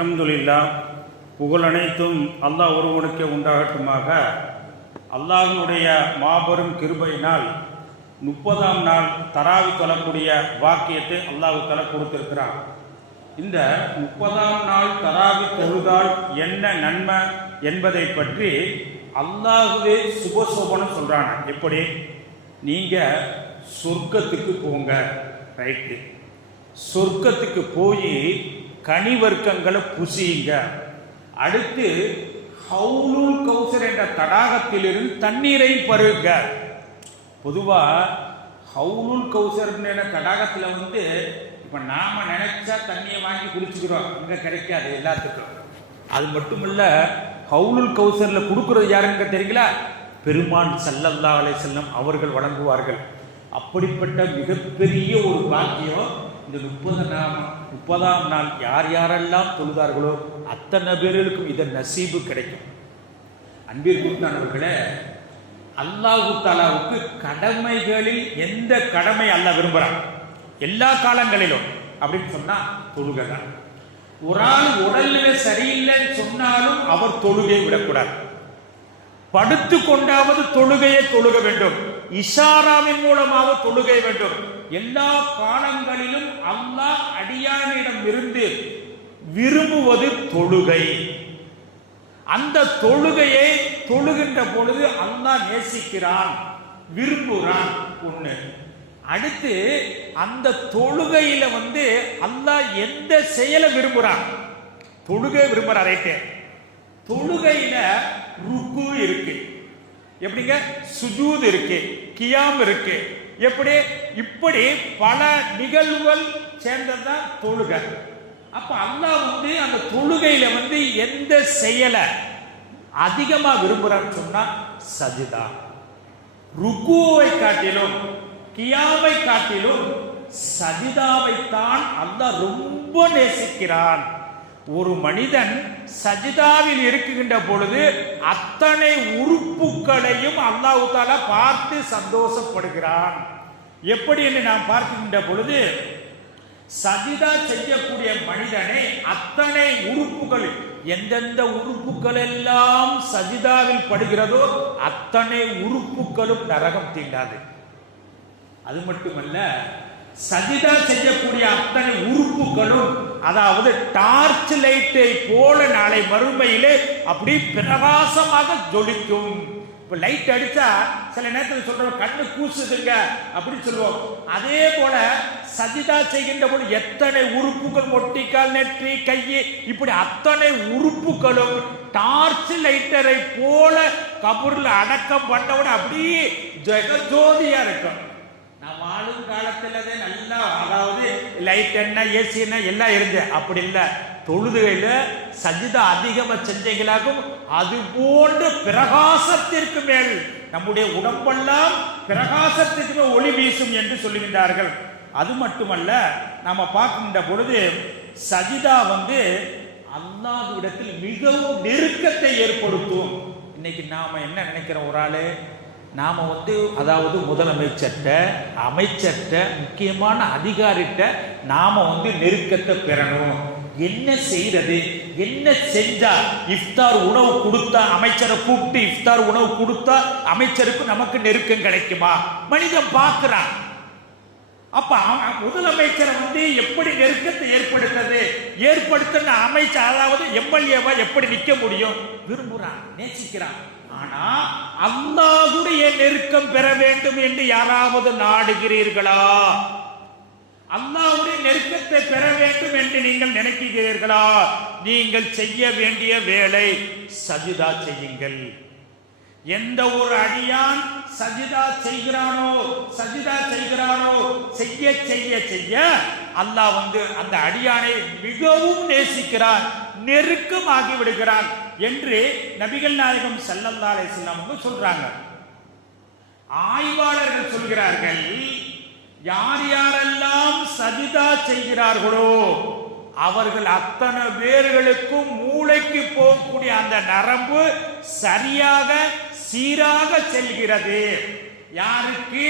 அல்ஹம்துலில்லாஹ், புகழ் அனைத்தும் அல்லாஹ் ஒருவனுக்கே உண்டாகட்டுமாக. அல்லாஹ்வுடைய மாபெரும் கிருபையினால் 30ஆம் நாள் தராவி தொழக்கூடிய வாக்கியத்தை அல்லாஹ் தஆலா கொடுத்திருக்கிறான். இந்த 30ஆம் நாள் தராவி தொழுதால் என்ன நன்மை என்பதை பற்றி அல்லாஹ்வே சுபசோபனம் சொல்றான். எப்படி? நீங்க சொர்க்கத்துக்கு போங்க, ரைட்டு, சொர்க்கத்துக்கு போய் கனி வர்க்கங்களை புசியுங்க. அடுத்து ஹவுலுல் கௌசர் என்ற தடாகத்திலிருந்து தண்ணீரை பருங்க. பொதுவா ஹவுலுல் கௌசர் என்ற தடாகத்தில் இப்ப நாம நினைச்சா தண்ணியை வாங்கி குடிச்சுக்கிறோம், இங்க கிடைக்காது எல்லாத்துக்கும். அது மட்டும் இல்ல, ஹவுலுல் கௌசர்ல கொடுக்கறது யாருங்க தெரியுங்களா? பெருமான் ஸல்லல்லாஹு அலைஹி வஸல்லம் அவர்கள் வழங்குவார்கள். அப்படிப்பட்ட மிகப்பெரிய ஒரு பாக்கியம் இந்த 30ஆம் நாள் யார் யாரெல்லாம் தொழுதார்களோ அத்தனை பேர்களுக்கும் இதன் நசீபு கிடைக்கும். அன்பிற்குரியவர்களே, அல்லாஹு தஆலாவுக்கு கடமைகளில் எந்த கடமை அல்லாஹ் விரும்புறான் எல்லா காலங்களிலும் அப்படின்னு சொன்னா தொழுகை தான். ஒரு ஆள் உடல்நிலை சரியில்லைன்னு சொன்னாலும் அவர் தொழுகை விடக்கூடாது. படுத்து கொண்டாவது தொழுகையை தொழுக வேண்டும், இஷாராவின் மூலமாக தொழுகை வேண்டும். எல்லா காலங்களிலும் அல்லாஹ் அடியானிடம் இருந்து விரும்புவது தொழுகை. அந்த தொழுகையை தொழுகின்ற பொழுது அல்லாஹ் நேசிக்கிறான், விரும்புகிறான். ஒண்ணு. அடுத்து அந்த தொழுகையில அல்லாஹ் எந்த செயலை விரும்புறான்? தொழுகை விரும்புறான், ரைட்டு. தொழுகையில ருக்கு இருக்கு, எப்படிங்க? சுஜூத் இருக்கு, கியாம் இருக்கு, எப்படி? இப்படி பல நிகழ்வுகள் சேர்ந்ததுதான் தொழுகை. அப்ப அல்லாஹ் அந்த தொழுகையில எந்த செயலை அதிகமா விரும்புறான்னு சொன்னா சஜிதா. ருக்குவை காட்டிலும் கியாமை காட்டிலும் சஜிதாவை தான் அல்லாஹ் ரொம்ப நேசிக்கிறான். ஒரு மனிதன் சஜிதாவில் இருக்குகின்ற பொழுது அத்தனை உறுப்புகளையும் அல்லாஹ் தஆலா பார்த்து சந்தோஷப்படுகிறான். எப்படி என்று நாம் பார்க்கின்ற பொழுது, சஜிதா செய்யக்கூடிய மனிதனை அத்தனை உறுப்புகள், எந்தெந்த உறுப்புகள் எல்லாம் சஜிதாவில் படுகிறதோ அத்தனை உறுப்புகளும் நரகம் தீண்டாது. அது மட்டுமல்ல, சஜிதா செய்யக்கூடிய அத்தனை உறுப்புகளும், அதாவது டார்ச் லைட்டை போல நாளை மறுமையிலே அப்படி பிரகாசமாக ஜொலிக்கும். இப்ப லைட் அடிச்சா சில நேரத்தில் சொல்றோம் கண்ணு கூசுதுங்க அப்படி சொல்லுவோம். அதே போல சஜிதா செய்கின்ற போது எத்தனை உறுப்புகள், ஒட்டிக்கால், நெற்றி, கையை, இப்படி அத்தனை உறுப்புகளும் டார்ச் லைட்டரை போல கபூர்ல அடக்கம் பண்ணவுடன் அப்படியே ஜெகஜோதியா இருக்கும். நான் வாழும் காலத்துல நல்லா, அதாவது லைட் என்ன, ஏசி என்ன எல்லாம் இருந்து, அப்படி இல்லை. தொழுகையில சஜிதா அதிகமா செஞ்சீங்களாகும், அது போன்ற பிரகாசத்திற்கு மேல் நம்முடைய உடம்பெல்லாம் பிரகாசத்திற்கு மேல் ஒளி வீசும் என்று சொல்லுகின்றார்கள். அது மட்டுமல்ல, நாம பார்க்கின்ற பொழுது சஜிதா அல்லாஹ்விடத்தில் மிகவும் நெருக்கத்தை ஏற்படுத்தும். இன்னைக்கு நாம என்ன நினைக்கிறோம்? ஒரு ஆளு நாம அதாவது முதலமைச்சர்கிட்ட, அமைச்சர்கிட்ட, முக்கியமான அதிகாரிகிட்ட நாம நெருக்கத்தை பெறணும். என்ன செய்யறது, என்ன செஞ்சா இஃப்தார் உணவு கொடுத்தா, அமைச்சரை கூப்பிட்டு இஃப்தார் உணவு கொடுத்தா அமைச்சருக்கு நமக்கு நெருக்கம் கிடைக்குமா? மனிதன் பார்க்கிறான். அப்ப முதலமைச்சரை எப்படி நெருக்கத்தை ஏற்படுத்த அமைச்சர், அதாவது எம்எல்ஏவா எப்படி நிக்க முடியும்? விரும்புறான், நேசிக்கிறான். ஆனா அல்லாஹ்வுடைய நெருக்கம் பெற வேண்டும் என்று யாராவது நாடுகிறீர்களா? அல்லாஹ்வுடைய நெருக்கத்தை பெற வேண்டும் என்று நீங்கள் நினைக்கிறீர்களா? நீங்கள் செய்ய வேண்டிய வேலை சஜிதா செய்யுங்கள். எந்த ஒரு அடியான் சஜிதா செய்கிறானோ செய்ய செய்ய செய்ய அல்லாஹ் அந்த அடியானை மிகவும் நேசிக்கிறான், நெருக்கமாகி விடுகிறான் என்று நபிகள் நாயகம் ஸல்லல்லாஹு அலைஹி வஸல்லம் சொல்றாங்க. ஆய்வாளர்கள் சொல்கிறார்கள், யார் யாரெல்லாம் சஜிதா செய்கிறார்களோ அவர்கள் அத்தனை பேர்களுக்கும் மூளைக்கு போகக்கூடிய அந்த நரம்பு சரியாக சீராக செல்கிறது. யாருக்கு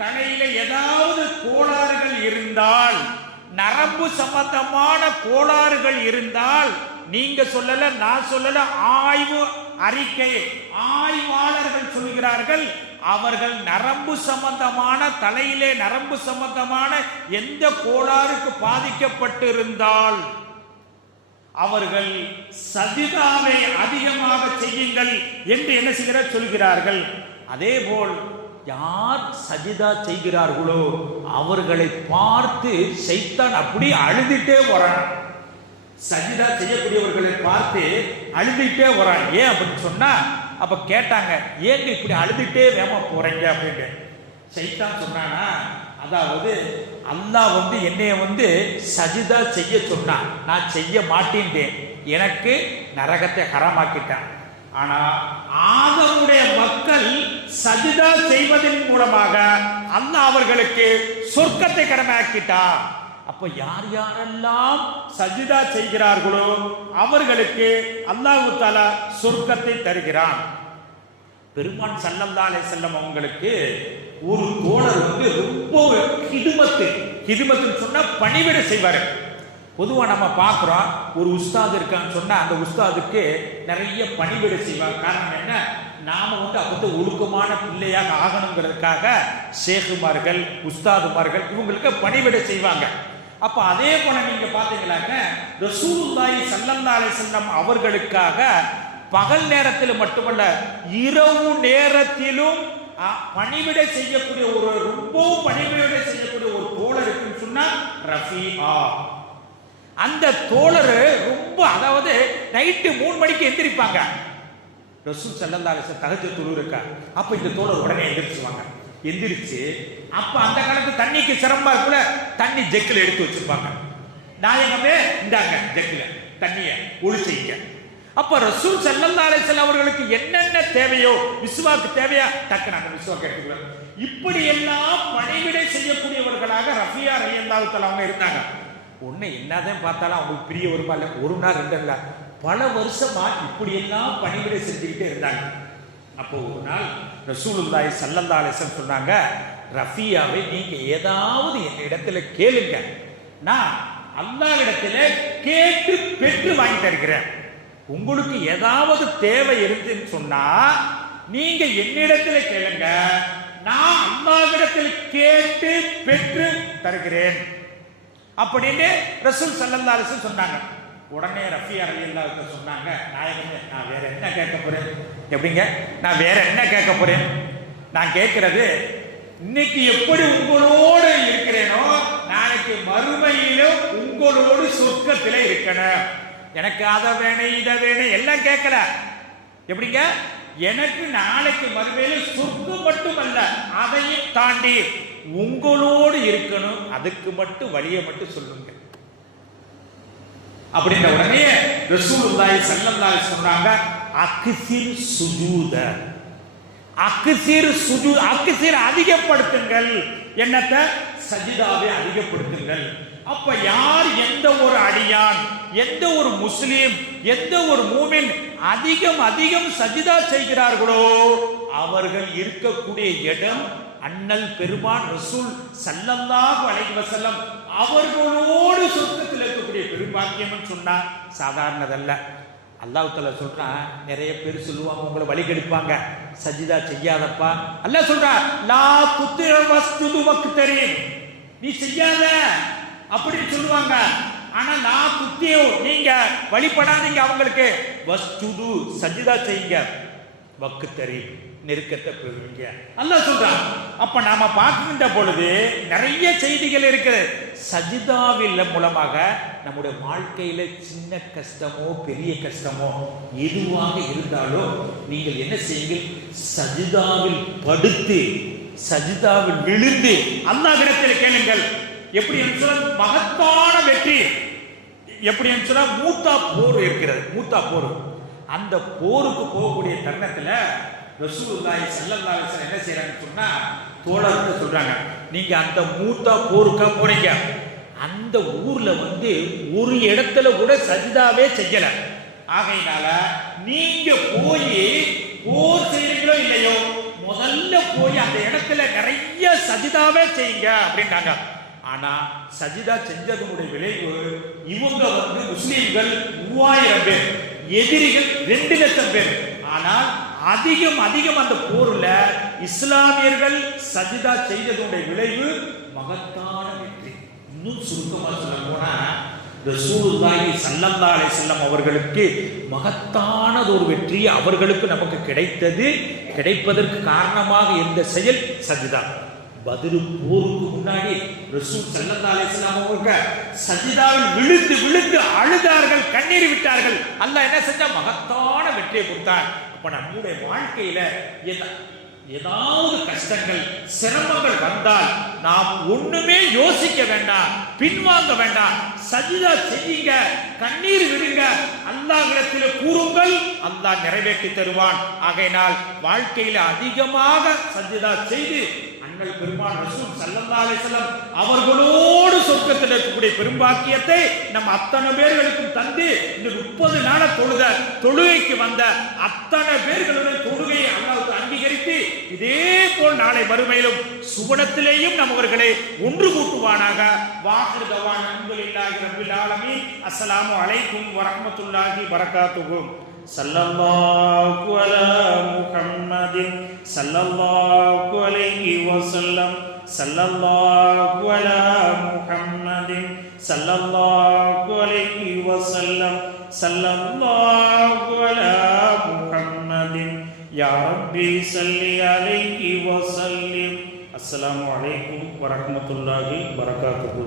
தலையில ஏதாவது கோளாறுகள் இருந்தால், நரம்பு சம்பந்தமான கோளாறுகள் இருந்தால் நீங்க சொல்லல, நான் சொல்லல, ஆய்வு அறிக்கை ஆய்வாளர்கள் சொல்கிறார்கள். அவர்கள் நரம்பு சம்பந்தமான, தலையிலே நரம்பு சம்பந்தமான எந்த கோளாறுக்கு பாதிக்கப்பட்டு இருந்தால் அவர்கள் சஜிதாவை அதிகமாக செய்யுங்கள் என்று என்ன செய்கிறார் சொல்கிறார்கள். அதேபோல் யார் சஜிதா செய்கிறார்களோ அவர்களை பார்த்து சைத்தான் அப்படி அழுதுட்டே வரான். சஜிதா செய்யக்கூடியவர்களை பார்த்து அழுதுட்டே வரான். ஏன் அப்படின்னு சொன்னா, அப்ப கேட்டாங்க, ஏங்க இப்படி அழுதுட்டே வேமா போறீங்க அப்படின்னு. சைத்தான் சொன்னானா, அதாவது அல்லாஹ் என்னைய சஜிதா செய்ய சொன்னான், நான் செய்ய மாட்டேன், எனக்கு நரகத்தை ஹராமாக்கிட்டான். ஆனா ஆதமுடைய மக்கள் சஜிதா செய்வதன் மூலமாக அல்லாஹ் அவர்களுக்கு சொர்க்கத்தை கடமையாக்கிட்டான். அப்ப யார் யாரெல்லாம் சஜிதா செய்கிறார்களோ அவர்களுக்கு அல்லாஹ் தஆலா சொர்க்கத்தை தருகிறான். பெருமான் ஸல்லல்லாஹு அலைஹி வஸல்லம் அவங்களுக்கு ஒரு தோழர் ரொம்ப ஹிதுமத்துன்னு சொன்னா பணிவிடை செய்வாரு. பொதுவாக நம்ம பார்க்குறோம், ஒரு உஸ்தாது இருக்கான்னு சொன்னா அந்த உஸ்தாதுக்கு நிறைய பணிவிடை செய்வாங்க. காரணம் என்ன, நாம அப்போ ஒழுக்கமான பிள்ளையாக ஆகணுங்கிறதுக்காக ஷேகுமார்கள், உஸ்தாதுமார்கள் இவங்களுக்கு பணிவிடை செய்வாங்க. அப்ப அதே போல நீங்க பாத்தீங்களாக்க ரசூலுல்லாஹி ஸல்லல்லாஹு அலைஹி வஸல்லம் அவர்களுக்காக பகல் நேரத்தில் மட்டுமல்ல இரவு நேரத்திலும் பணிவிடை செய்யக்கூடிய ரொம்ப பணிவிடை செய்யக்கூடிய ஒரு தோழர் இருக்குன்னு சொன்னா ரஃபீஆ. அந்த தோழர் ரொம்ப, அதாவது நைட்டு 3 மணிக்கு எந்திரிப்பாங்க. ரசூல் ஸல்லல்லாஹு அலைஹி வஸல்லம் தஹஜ்ஜுத் தொழுகிறக்கா, அப்ப இந்த தோழர் உடனே எந்திரிச்சுவாங்க. எந்திரிச்சு அப்ப அந்த காலத்து தண்ணிக்கு சிரமமா இருக்குல்ல, தண்ணி ஜெக்கில் எடுத்து வச்சிருப்பாங்க. நாயகமே இந்தாங்க ஜெக்கில் தண்ணிய ஒளிச்சீங்க. அப்ப ரசூல் ஸல்லல்லாஹு அலைஹி வஸல்லம் அவர்களுக்கு என்னென்ன தேவையோ, விஸ்வாக்கு தேவையா, டக்குனு அந்த விஸ்வாக்கு எடுத்துக்கலாம். இப்படி எல்லாம் பணிவிடை செய்யக்கூடியவர்களாக ரஃபியா ரலியல்லாஹு தஆலா அவங்க இருந்தாங்க. ஒண்ணு என்னதான் பார்த்தாலும் அவங்களுக்கு பிரிய வருமா இல்ல, ஒரு நாள் 2 நாள், பல வருஷமா இப்படி எல்லாம் பணிவிடை செஞ்சுக்கிட்டே இருந்தாங்க. அப்போ ஒரு நாள் ரசூலுல்லாஹி ஸல்லல்லாஹு அலைஹி வஸல்லம் சொன்னாங்க, ரஃபியாவை நீங்க ஏதாவது என் இடத்துல கேளுங்க, நான் அல்லாஹ்விடத்துல கேட்டு பெற்று வாங்கி தருகிறேன். உங்களுக்கு ஏதாவது தேவை இருந்துன்னு சொன்னா நீங்க என்னிடத்துல கேளுங்க, நான் அல்லாஹ்விடத்தில் கேட்டு பெற்று தருகிறேன் அப்படின்னு ரசூல் ஸல்லல்லாஹு அலைஹி வஸல்லம் சொன்னாங்க. உடனே ரஃபியா ரலியல்லாஹு அன்ஹு சொன்னாங்க, நாயகமே நான் வேற என்ன கேட்க போறேன்? எப்படிங்க, நான் வேற என்ன கேட்க போறேன்? நான் கேட்கிறது, இன்னைக்கு எப்படி உங்களோடு இருக்கிறேனோ நாளைக்கு மறுமையிலும் உங்களோடு சொர்க்கத்திலே இருக்கணும். எனக்கு அதை வேணும் இதை வேணும் எல்லாம் கேட்கல. எப்படிங்க, எனக்கு நாளைக்கு மறுமையில சொர்க்கம் மட்டுமல்ல அதையும் தாண்டி உங்களோடு இருக்கணும், அதுக்கு மட்டும் வழியை மட்டும் சொல்லுங்க அப்படின்ற உடனே ரசூலுல்லாஹி ஸல்லல்லாஹு அலைஹி வஸல்லம் சொன்னாங்க, அக்ஸிர் சுஜூத, அக்ஸிர் அதிகப்படுத்துங்கள், என்னத்தை, சஜிதாவை அதிகப்படுத்துங்கள். அப்ப யார், எந்த ஒரு அடியான், எந்த ஒரு முஸ்லிம், எந்த ஒரு மூமின் அதிகம் சஜிதா செய்கிறார்களோ அவர்கள் இருக்கக்கூடிய இடம் அண்ணல் பெருமான் ரசூல் ஸல்லல்லாஹு அலைஹி வஸல்லம் அவர்களோடு சொர்க்கத்தில் இருக்கக்கூடிய பெரும்பாக்கியம் சொன்னா சாதாரணதல்ல. அல்லாஹ் தஆலா சொல்றான், நிறைய பேர் சொல்லுவாங்க உங்களை வழி கெடுப்பாங்க, சஜிதா செய்யாதப்பா. அல்லாஹ் சொல்றான், லா துத்திர வஸ்துது வக்தரீன், நீ செய்யாத அப்படின்னு சொல்லுவாங்க. ஆனா நான் துத்தியோ, நீங்க வழிபடாதீங்க அவங்களுக்கு, வஸ்துது சஜிதா செய்யுங்க, வக்தரி நெருக்கத்தை பெறுவீங்க அல்லாஹ் சொல்றான். அப்ப நாம பார்க்கின்ற பொழுது நிறைய செய்திகள் இருக்குது. சஜிதாவில் மூலமாக நம்முடைய வாழ்க்கையில சின்ன கஷ்டமோ பெரிய கஷ்டமோ எதுவாக இருந்தாலும் நீங்கள் என்ன செய்யுங்கள், சஜிதாவில் படுத்து சஜிதாவில் விழுந்து அல்லாஹ்விடத்தில் கேளுங்கள். எப்படி என்று மகத்தான வெற்றி, எப்படி என்று மூத்தா போர் இருக்கிறது, மூத்தா போர். அந்த போருக்கு போகக்கூடிய தருணத்துல ரசூலுல்லாஹி ஸல்லல்லாஹு அலைஹி வஸல்லம் என்ன செய்யறாங்கன்னு சொன்னா, தோழர்கள் சொல்றாங்க, நீங்க அந்த மூத்தா போருக்கா போறீங்க, அந்த ஊர்ல ஒரு இடத்துல கூட சஜிதாவே செய்யல. ஆகையினால நீங்க போய் போர் செய்யறீங்களோ இல்லையோ, முதல்ல போய் அந்த இடத்துல நிறைய சஜிதாவே செய்யுங்க அப்படின்னாங்க. ஆனா சஜிதா செஞ்சதனுடைய விளைவு இவங்க முஸ்லீம்கள் 3000 பேர், எதிரிகள் 2 லட்சம் பேர். ஆனால் அதிகம் அந்த போர்ல இஸ்லாமியர்கள் சஜிதா செய்ததனுடைய விளைவு மகத்தான வெற்றி. இன்னும் சுருக்கமா சொல்ல போனா ரசூலுல்லாஹி ஸல்லல்லாஹு அலைஹி வஸல்லம் அவர்களுக்கு மகத்தானது ஒரு வெற்றி அவர்களுக்கு நமக்கு கிடைப்பதற்கு காரணமாக இருந்த செயல் சஜிதா. பத்ர் போருக்கு முன்னாடி ரசூல் ஸல்லல்லாஹு அலைஹி வஸல்லம் அவர்கள் சஜிதாவில் விழுந்து அழுதார்கள், கண்ணீர் விட்டார்கள். அல்லாஹ் என்ன செஞ்சா மகத்தான வெற்றியை கொடுத்தார். அப்ப நம்முடைய வாழ்க்கையில ஏதாவது கஷ்டங்கள் சிரமங்கள் வந்தால் நாம் ஒண்ணுமே யோசிக்க வேண்டாம், பின்வாங்க வேண்டாம். சஜிதா செய்யுங்க, கண்ணீர் விடுங்க, அல்லாஹ்விடத்தில் கூறுங்கள், அல்லாஹ் நிறைவேற்றி தருவான். ஆகையினால் வாழ்க்கையில அதிகமாக சஜிதா செய்து அண்ணல் பெருமான் ரசூல் ஸல்லல்லாஹு அலைஹி வஸல்லம் அவர்களோடு சொர்க்கத்தில் இருக்கக்கூடிய பெரும்பாக்கியத்தை நம்ம அத்தனை பேர்களுக்கும் தந்து இந்த 30 நாள தொழுகைக்கு வந்த அத்தனை பேர்களுடைய தொழுகையை அல்லாஹ் அங்கீகரித்து இதே போல் நாளை மறுமையிலும் சுவனத்திலேயும் நம்மவர்களை ஒன்று கூட்டுவானாக. வாஹிர் தவான் அல்ஹம்துலில்லாஹி ரப்பில் ஆலமீன். அஸ்ஸலாமு அலைக்கும் வரஹ்மத்துல்லாஹி வபரகாத்துஹு. ஸல்லல்லாஹு அலா முஹம்மதின் ஸல்லல்லாஹு அலைஹி வஸல்லம். ஸல்லல்லாஹு அலா முஹம்மதின் ஸல்லல்லாஹு அலைஹி வஸல்லம். ஸல்லல்லாஹு அலா முஹம்மதின் யா ரப்பி ஸல்லி அலைஹி வஸல்லிம். அஸ்ஸலாமு அலைக்கும் வரஹ்மத்துல்லாஹி வபரகாத்துஹு.